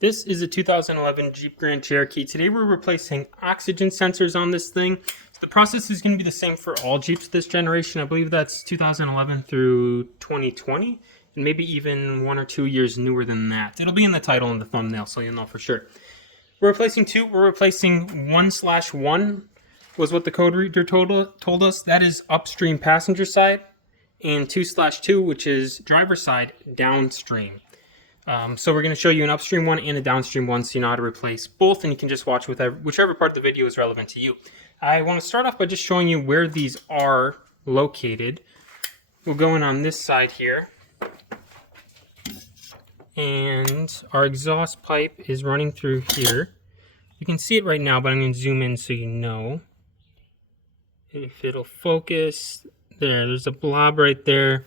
This is a 2011 Jeep Grand Cherokee. Today we're replacing oxygen sensors on this thing. So the process is going to be the same for all Jeeps this generation. I believe that's 2011 through 2020, and maybe even 1 or 2 years newer than that. It'll be in the title and the thumbnail, so you'll know for sure. We're replacing two. We're replacing 1/1 was what the code reader told us. That is upstream passenger side, and 2/2, which is driver side downstream. So we're going to show you an upstream one and a downstream one so you know how to replace both, and you can just watch with whichever part of the video is relevant to you. I want to start off by just showing you where these are located. We'll go in on this side here. And our exhaust pipe is running through here. You can see it right now, but I'm going to zoom in so you know. If it'll focus, there's a blob right there.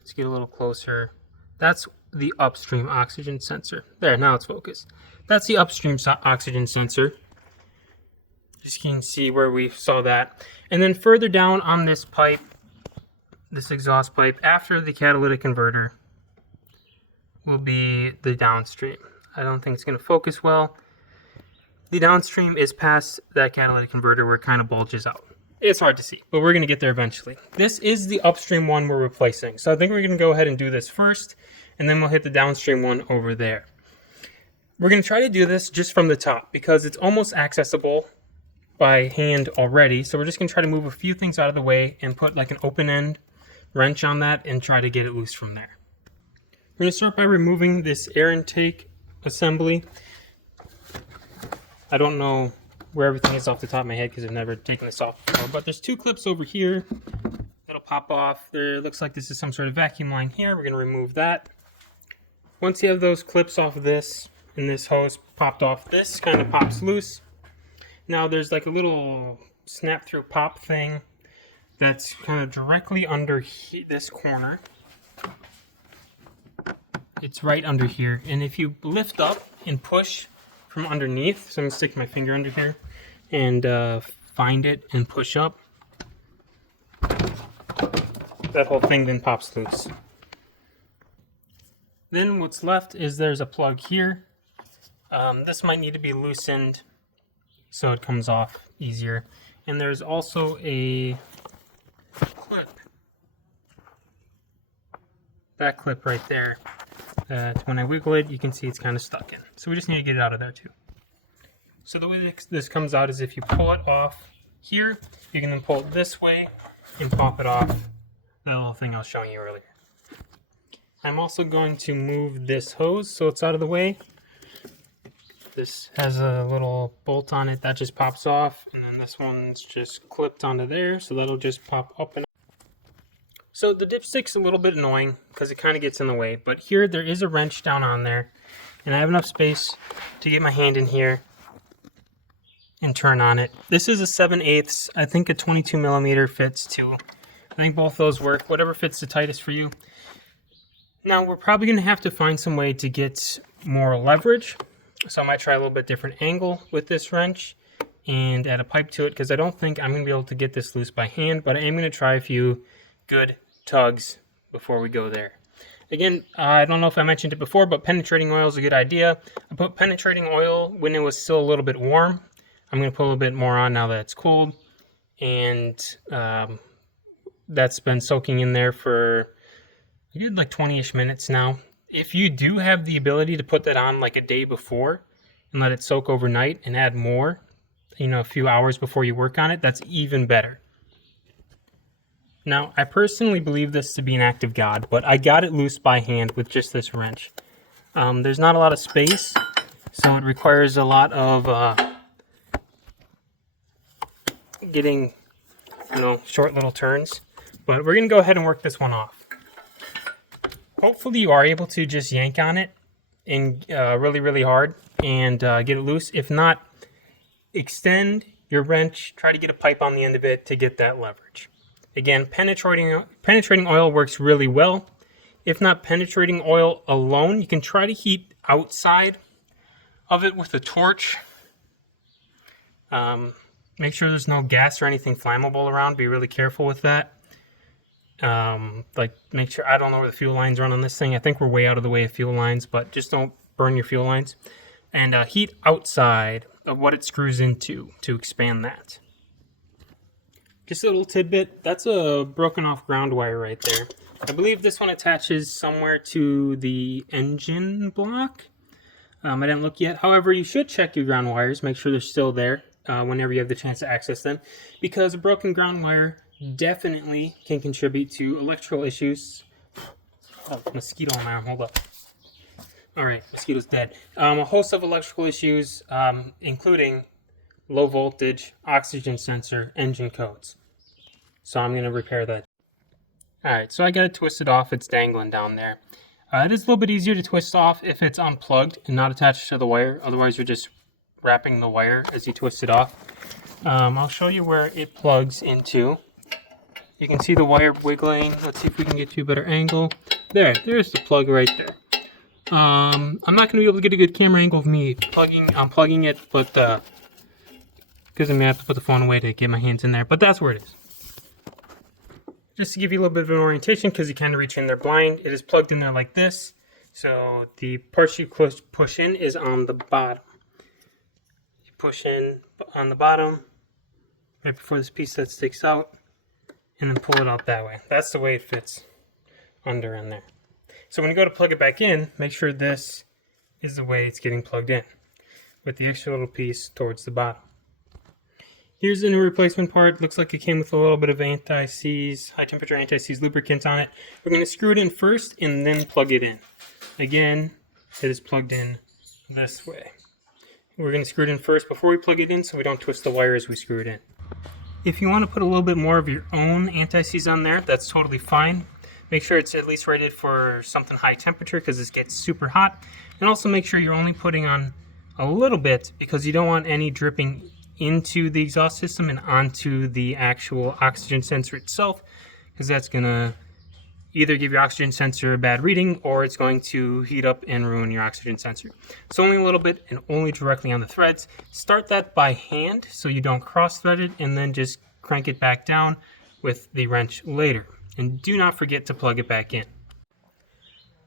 Let's get a little closer. That's the upstream oxygen sensor. There, now it's focused. That's the upstream oxygen sensor. Just you can see where we saw that. And then further down on this pipe, this exhaust pipe, after the catalytic converter, will be the downstream. I don't think it's going to focus well. The downstream is past that catalytic converter where it kind of bulges out. It's hard to see, but we're going to get there eventually. This is the upstream one we're replacing. So I think we're going to go ahead and do this first, and then we'll hit the downstream one over there. We're going to try to do this just from the top because it's almost accessible by hand already. So we're just going to try to move a few things out of the way and put like an open end wrench on that and try to get it loose from there. We're going to start by removing this air intake assembly. I don't know where everything is off the top of my head because I've never taken this off before, but there's two clips over here that'll pop off. There looks like this is some sort of vacuum line here. We're going to remove that. Once you have those clips off of this and this hose popped off, this kind of pops loose. Now there's like a little snap through pop thing that's kind of directly under this corner. It's right under here, and if you lift up and push from underneath, so I'm going to stick my finger under here and find it and push up, that whole thing then pops loose. Then what's left is there's a plug here. This might need to be loosened so it comes off easier. And there's also a clip, that clip right there. When I wiggle it, you can see it's kind of stuck in. So we just need to get it out of there too. So the way this comes out is if you pull it off here, you can then pull it this way and pop it off the little thing I was showing you earlier. I'm also going to move this hose so it's out of the way. This has a little bolt on it that just pops off, and then this one's just clipped onto there, so that'll just pop up and out. So the dipstick's a little bit annoying because it kind of gets in the way, but here there is a wrench down on there, and I have enough space to get my hand in here and turn on it. This is a 7/8. I think a 22 millimeter fits too. I think both those work, whatever fits the tightest for you. Now we're probably going to have to find some way to get more leverage, so I might try a little bit different angle with this wrench and add a pipe to it because I don't think I'm going to be able to get this loose by hand, but I am going to try a few good tugs before we go there. Again, I don't know if I mentioned it before, but penetrating oil is a good idea. I put penetrating oil when it was still a little bit warm. I'm going to put a little bit more on now that it's cold, and that's been soaking in there for a good like 20-ish minutes now. If you do have the ability to put that on like a day before and let it soak overnight and add more, a few hours before you work on it, that's even better. Now, I personally believe this to be an act of God, but I got it loose by hand with just this wrench. There's not a lot of space, so it requires a lot of getting, short little turns. But we're going to go ahead and work this one off. Hopefully you are able to just yank on it and really, really hard and get it loose. If not, extend your wrench, try to get a pipe on the end of it to get that leverage. Again, penetrating oil works really well. If not penetrating oil alone, you can try to heat outside of it with a torch. Make sure there's no gas or anything flammable around. Be really careful with that. Like make sure, I don't know where the fuel lines run on this thing. I think we're way out of the way of fuel lines, but just don't burn your fuel lines, and heat outside of what it screws into to expand that. Just a little tidbit, that's a broken off ground wire right there. I believe this one attaches somewhere to the engine block. I didn't look yet. However, you should check your ground wires, make sure they're still there whenever you have the chance to access them, because a broken ground wire definitely can contribute to electrical issues. Oh, mosquito on my arm, hold up. Alright, mosquito's dead. A host of electrical issues, including low voltage, oxygen sensor, engine codes. So I'm going to repair that. Alright, so I got it twisted off. It's dangling down there. It is a little bit easier to twist off if it's unplugged and not attached to the wire. Otherwise, you're just wrapping the wire as you twist it off. I'll show you where it plugs into. You can see the wire wiggling. Let's see if we can get you a better angle. There's the plug right there. I'm not going to be able to get a good camera angle of me unplugging it, but because I'm going to have to put the phone away to get my hands in there. But that's where it is. Just to give you a little bit of an orientation, because you kind of reach in there blind, it is plugged in there like this. So the parts you push in is on the bottom. You push in on the bottom, right before this piece that sticks out, and then pull it out that way. That's the way it fits under in there. So when you go to plug it back in, make sure this is the way it's getting plugged in, with the extra little piece towards the bottom. Here's the new replacement part. Looks like it came with a little bit of anti-seize, high temperature anti-seize lubricant on it. We're going to screw it in first and then plug it in. Again, it is plugged in this way. We're going to screw it in first before we plug it in so we don't twist the wire as we screw it in. If you want to put a little bit more of your own anti-seize on there, that's totally fine. Make sure it's at least rated for something high temperature because this gets super hot. And also make sure you're only putting on a little bit because you don't want any dripping into the exhaust system and onto the actual oxygen sensor itself, because that's going to either give your oxygen sensor a bad reading or it's going to heat up and ruin your oxygen sensor. So only a little bit and only directly on the threads. Start that by hand so you don't cross thread it, and then just crank it back down with the wrench later. And do not forget to plug it back in.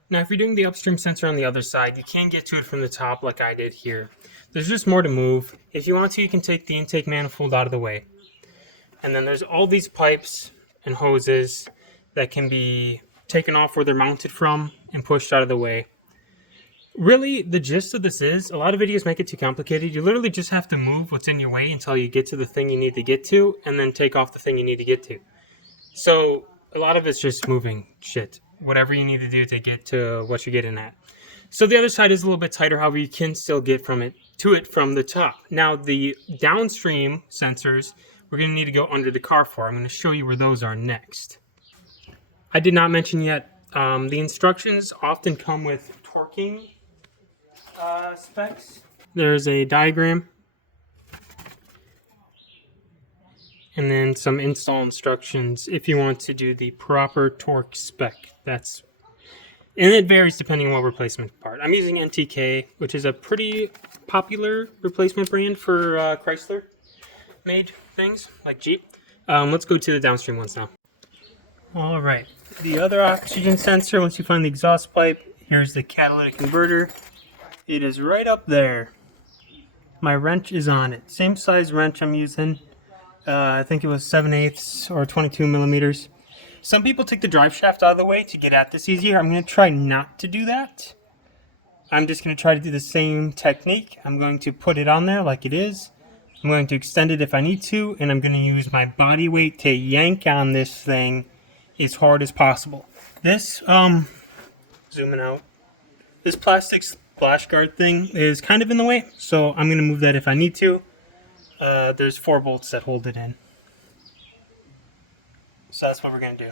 Now if you're doing the upstream sensor on the other side, you can get to it from the top like I did here. There's just more to move. If you want to, you can take the intake manifold out of the way. And then there's all these pipes and hoses that can be taken off where they're mounted from and pushed out of the way. Really, the gist of this is, a lot of videos make it too complicated. You literally just have to move what's in your way until you get to the thing you need to get to, and then take off the thing you need to get to. So a lot of it's just moving shit, whatever you need to do to get to what you're getting at. So the other side is a little bit tighter, however you can still get from it to it from the top. Now the downstream sensors, we're going to need to go under the car for. I'm going to show you where those are next. I did not mention yet, the instructions often come with torquing specs. There's a diagram and then some install instructions if you want to do the proper torque spec. And it varies depending on what replacement part. I'm using NTK, which is a pretty popular replacement brand for Chrysler made things like Jeep. Let's go to the downstream ones now. All right, the other oxygen sensor, once you find the exhaust pipe, here's the catalytic converter. It is right up there. My wrench is on it. Same size wrench I'm using. I think it was 7/8 or 22 millimeters. Some people take the drive shaft out of the way to get at this easier. I'm going to try not to do that. I'm just going to try to do the same technique. I'm going to put it on there like it is. I'm going to extend it if I need to, and I'm going to use my body weight to yank on this thing as hard as possible. This, zooming out, this plastic splash guard thing is kind of in the way, so I'm going to move that if I need to. There's 4 bolts that hold it in. So that's what we're going to do.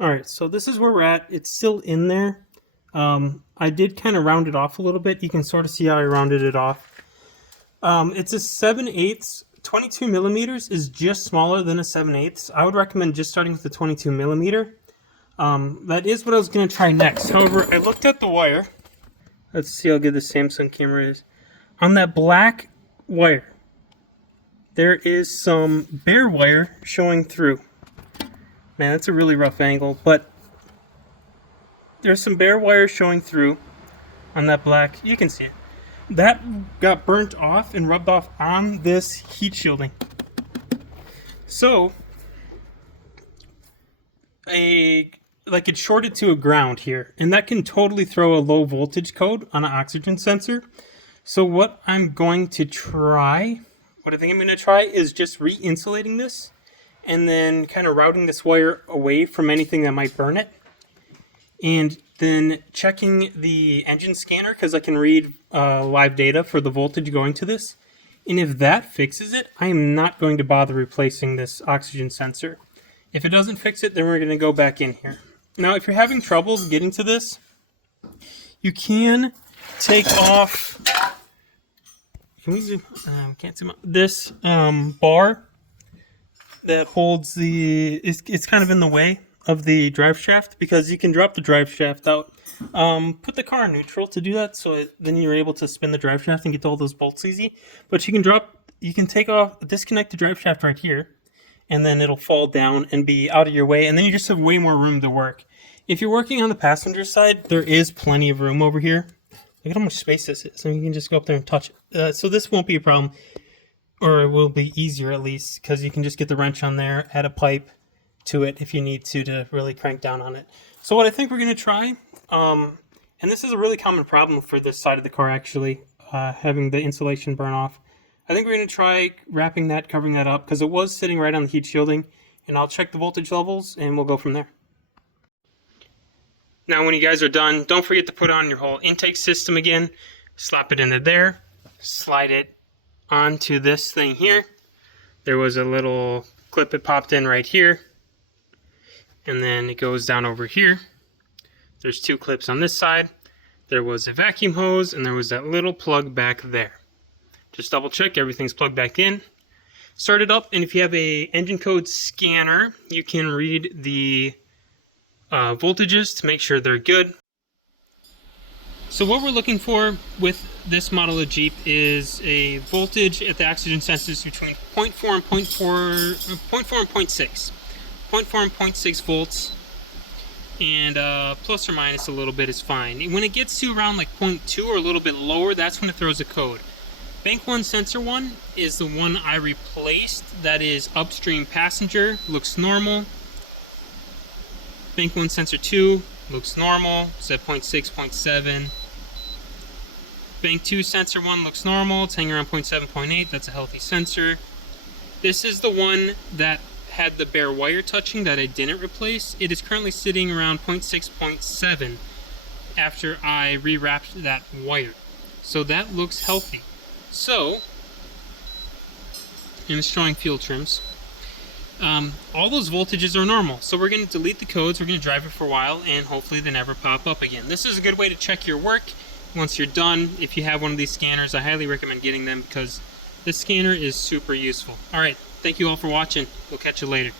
Alright, so this is where we're at. It's still in there. I did kind of round it off a little bit. You can sort of see how I rounded it off. It's a 7/8. 22 millimeters is just smaller than a 7/8. I would recommend just starting with the 22 millimeter. That is what I was going to try next. However, I looked at the wire. Let's see how good the Samsung camera is. On that black wire, there is some bare wire showing through. Man, that's a really rough angle, but there's some bare wire showing through. on that black, you can see it. That got burnt off and rubbed off on this heat shielding. So, like it shorted to a ground here, and that can totally throw a low voltage code on an oxygen sensor. So what I think I'm going to try is just re-insulating this and then kind of routing this wire away from anything that might burn it. And then checking the engine scanner, because I can read live data for the voltage going to this. And if that fixes it, I am not going to bother replacing this oxygen sensor. If it doesn't fix it, then we're going to go back in here. Now, if you're having troubles getting to this, you can take off, can we zoom, can't zoom out, this bar that holds the, it's kind of in the way of the drive shaft, because you can drop the drive shaft out. Put the car in neutral to do that, so then you're able to spin the drive shaft and get to all those bolts easy. But you can take off, disconnect the drive shaft right here, and then it'll fall down and be out of your way, and then you just have way more room to work. If you're working on the passenger side, there is plenty of room over here. Look at how much space this is, and you can just go up there and touch it. So this won't be a problem, or it will be easier at least, because you can just get the wrench on there, add a pipe to it if you need to really crank down on it. So what I think we're going to try, and this is a really common problem for this side of the car actually, having the insulation burn off. I think we're going to try wrapping that, covering that up, because it was sitting right on the heat shielding, and I'll check the voltage levels and we'll go from there. Now when you guys are done, don't forget to put on your whole intake system again, slap it into there, slide it onto this thing here. There was a little clip that popped in right here, and then it goes down over here. There's two clips on this side. There was a vacuum hose, and there was that little plug back there. Just double check everything's plugged back in. Start it up, and if you have a engine code scanner, you can read the voltages to make sure they're good. So what we're looking for with this model of Jeep is a voltage at the oxygen sensors between 0.4 and 0.6. 0.4 and 0.6 volts, and plus or minus a little bit is fine. When it gets to around like 0.2 or a little bit lower, that's when it throws a code. Bank 1 sensor 1 is the one I replaced. That is Upstream passenger, looks normal. Bank 1 sensor 2 looks normal, it's at 0.6, 0.7. Bank 2 sensor 1 looks normal, it's hanging around 0.7, 0.8, that's a healthy sensor. This is the one that had the bare wire touching that I didn't replace. It is currently sitting around 0.6, 0.7 after I rewrapped that wire. So that looks healthy. So, and it's showing fuel trims. All those voltages are normal. So we're going to delete the codes, we're going to drive it for a while, and hopefully they never pop up again. This is a good way to check your work once you're done. If you have one of these scanners, I highly recommend getting them because this scanner is super useful. Alright, thank you all for watching. We'll catch you later.